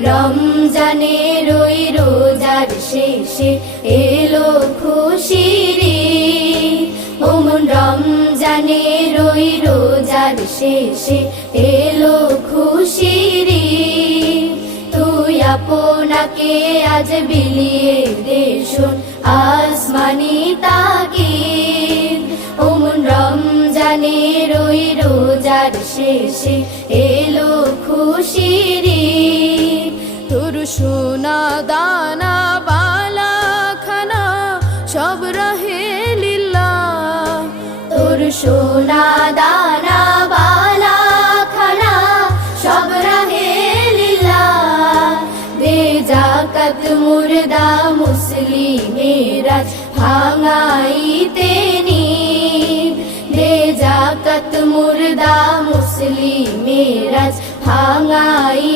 রমজানের ওই রোজার শেষে এলো খুশির ঈদ। ও মন রমজানের ওই রোজার শেষে এলো খুশির ঈদ। তুই আপনাকে আজ বিলিয়ে দে শোন আসমানি তাকিদ। ও মন রমজানের ওই রোজার শেষে এলো খুশির ঈদ। তোর সোনা দানা বালা খানা সব রহে লিল্লাহ। তোর সোনা দানা বালা খানা সব রহে লিল্লাহ। দে যাকাত মুর্দা মুসলিমেরা ভাঙাইতে নিদ। দে যাকাত মুর্দা মুসলিমেরা ভাঙাই